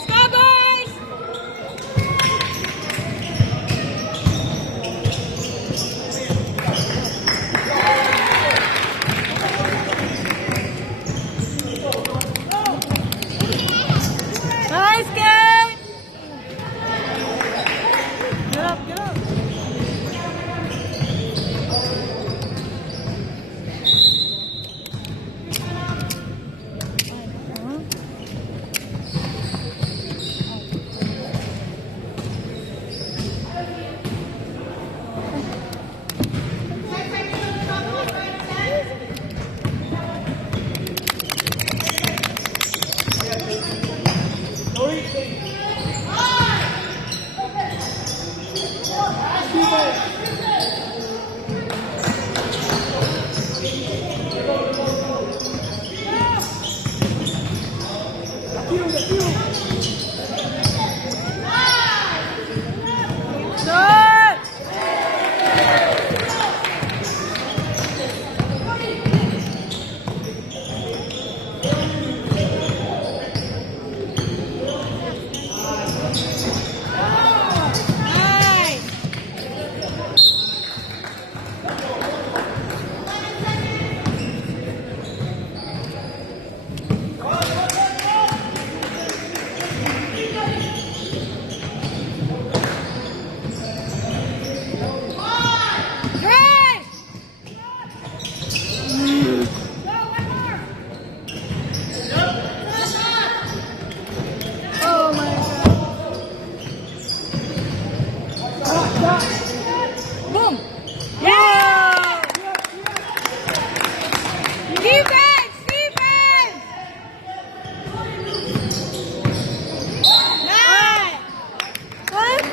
Let's go, boys! Nice, Kate! Get up, get up. Boom! Yeah! Defense! Defense! Nice! What?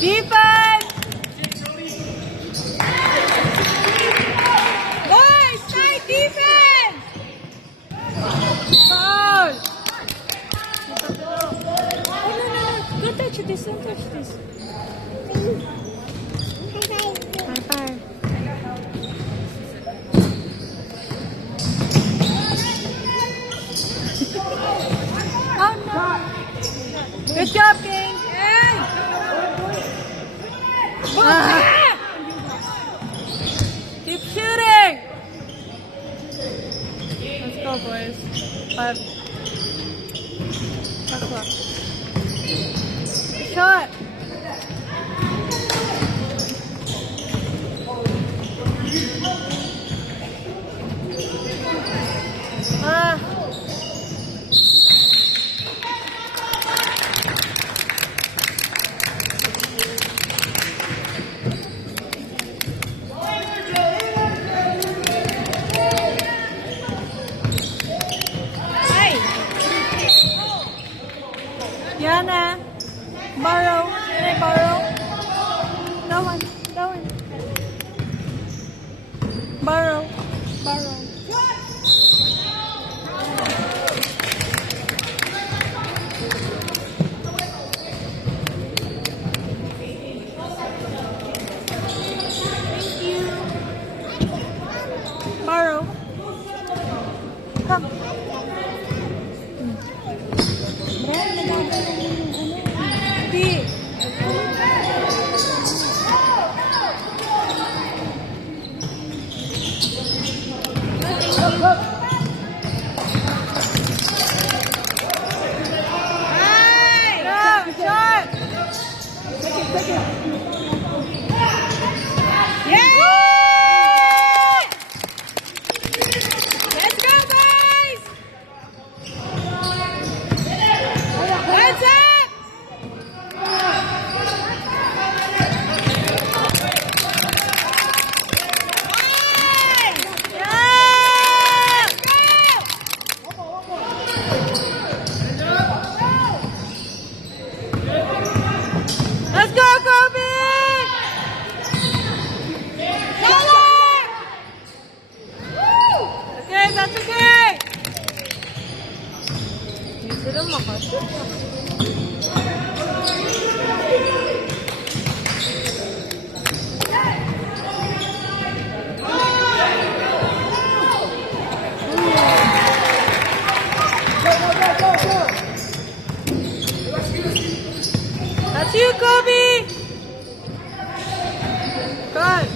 Defense! Boys, tight defense! Foul! No. Don't touch this, don't touch this. High five. Oh no! Good job, King! Hey! Keep shooting! Let's go, boys. 5 o'clock. Shot! Yana, borrow. Can I borrow? No one. Borrow. Thank you. Borrow. Come. makashoot. That's you, Kobe! Good.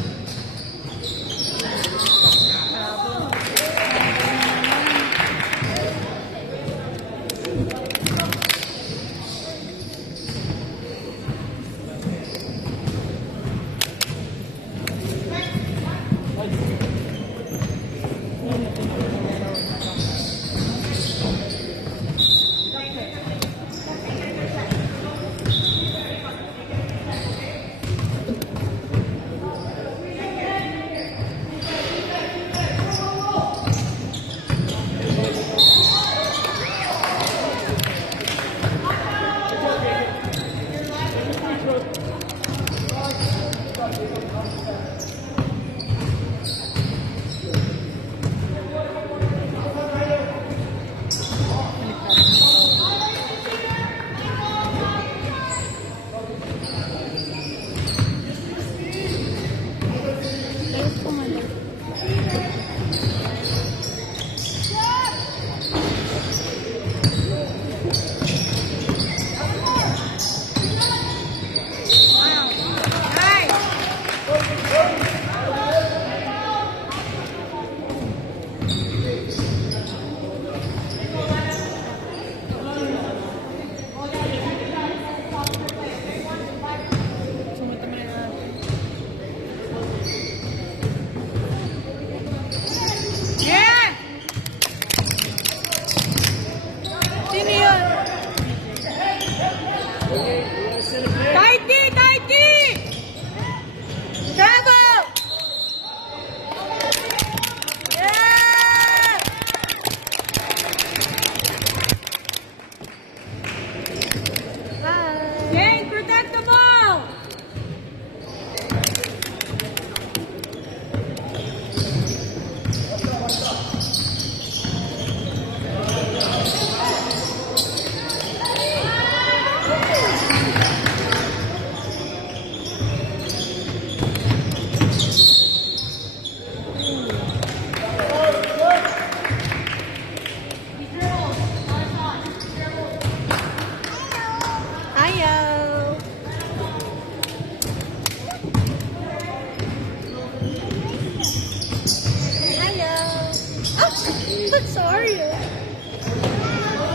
Sorry.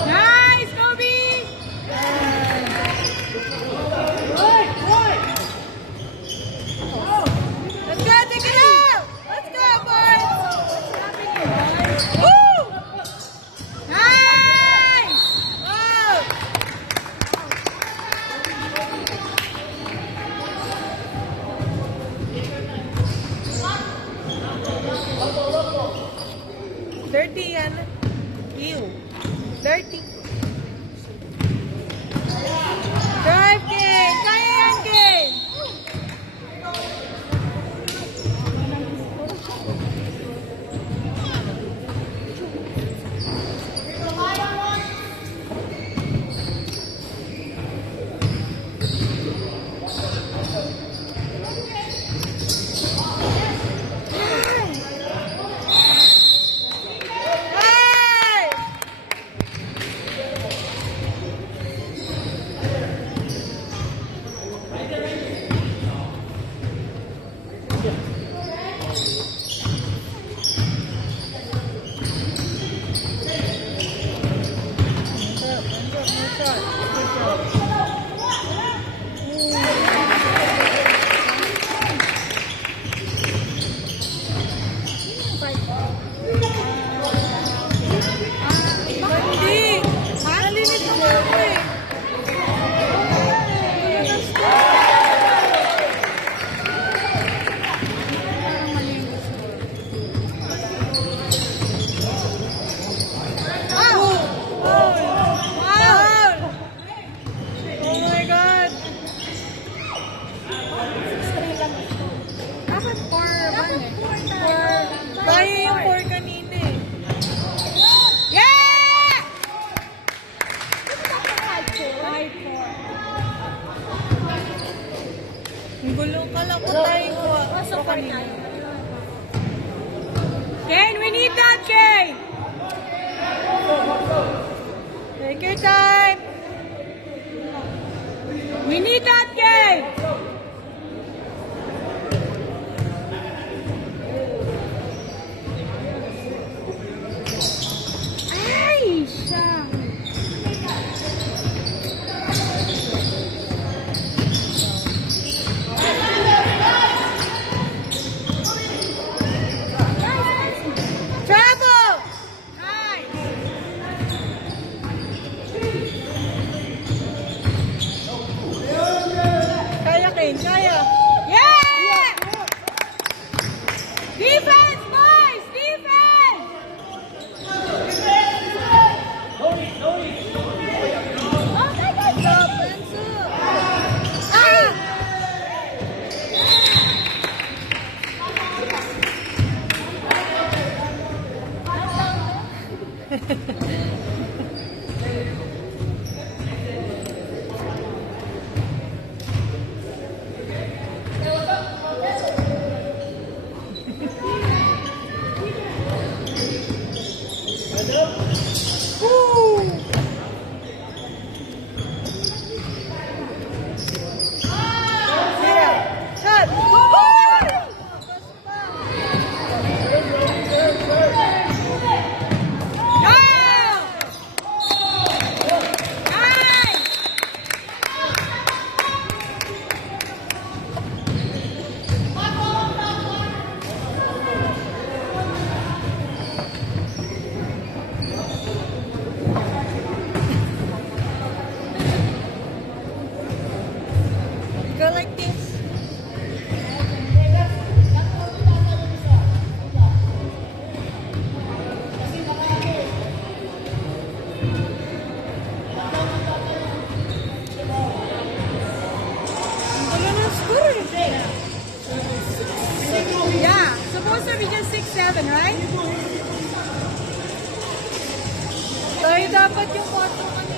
Nice, Kobe! Let's go, take it out! Let's go, boys! Woo! Nice! Whoa! 30 yan. Ew. 30. Drive game! Kaya yan game! Kaya yung 4 kanina. Take your time. We need that game. Ay, siya. Travel. Nice. Kaya, Kane. Kaya. Yeah! Defense, boys! Defense! Oh, my God! Bensu. Ah! Woo! Yeah. Shot. Go like this. Yeah, supposed to be just 6-7, right? Sorry, dapat yung 4 kanina.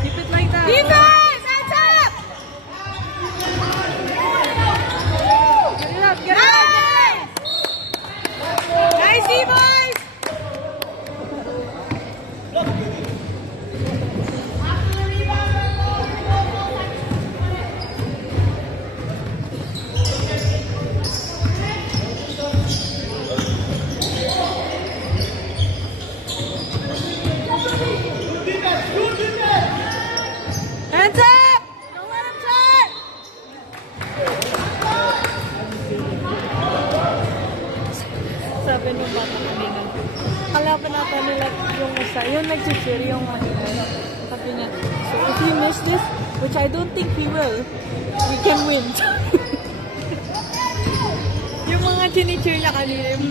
Keep it like that. Defense! Hands up! Get it up, get it up! Nice, boys! Hands up! Don't let him touch! Sabi nung bata kanina, kalaban natin nila yung isa, yung nag-cheer, yung sabi niya, so if we miss this, which I don't think we will, we can win. Yung mga chini-cheer niya kanina, yung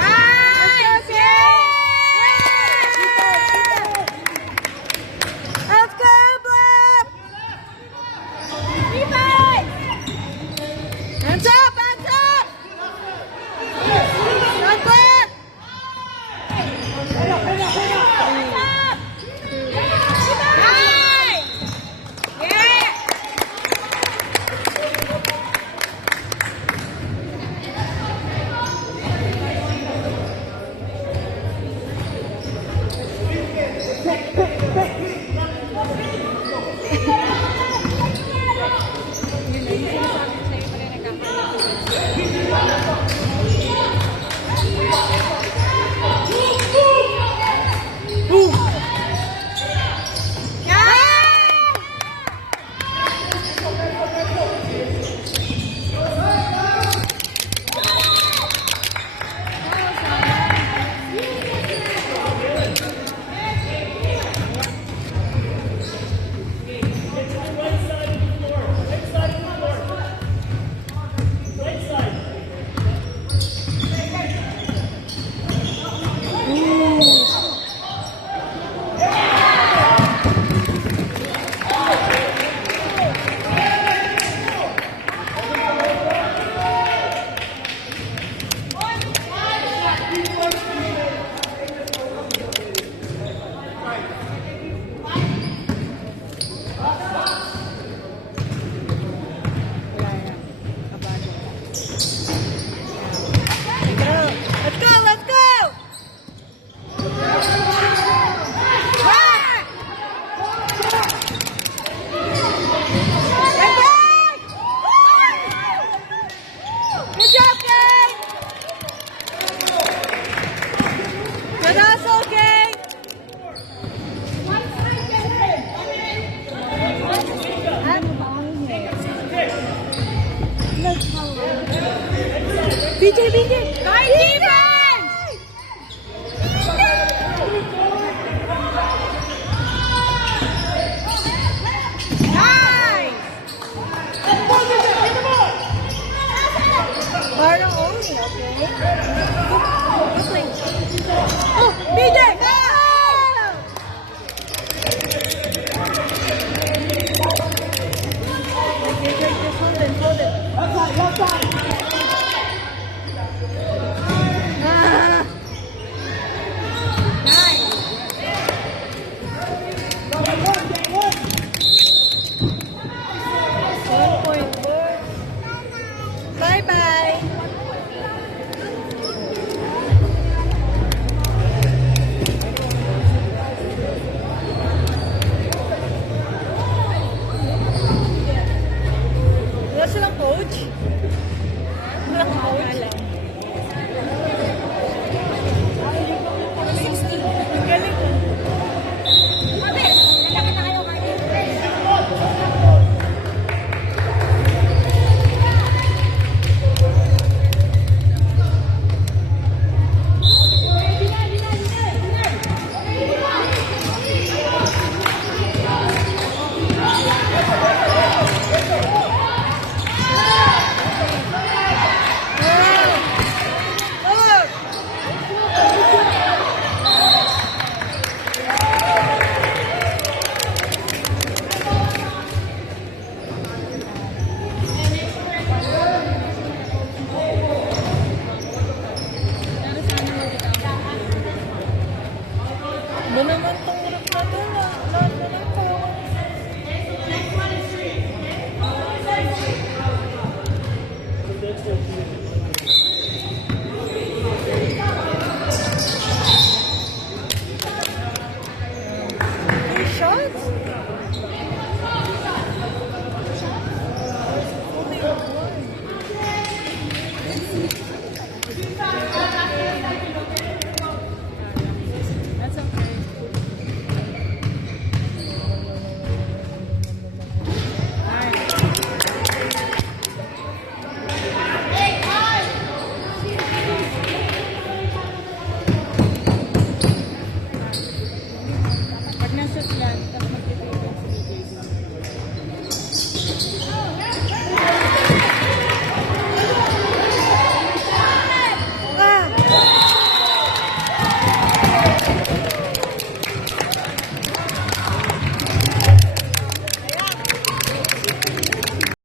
nice! Yeah! Let's go, Black! Defense! Hands up! Hands up! Not Black! Nice! Yeah! Wala yan. Kabado. Let's go! Let's go! Good job, gang! Good hustle, gang! BJ! Guys, defense! Nice! Parang only, okay? Oh, BJ! Go! Just hold it, hold it. Ah. Nice. 1.4. Bye-bye. Wala silang coach? Wala kang coach? Ang galing. Ano naman tong group na to? Lahat na lang to. Three shots?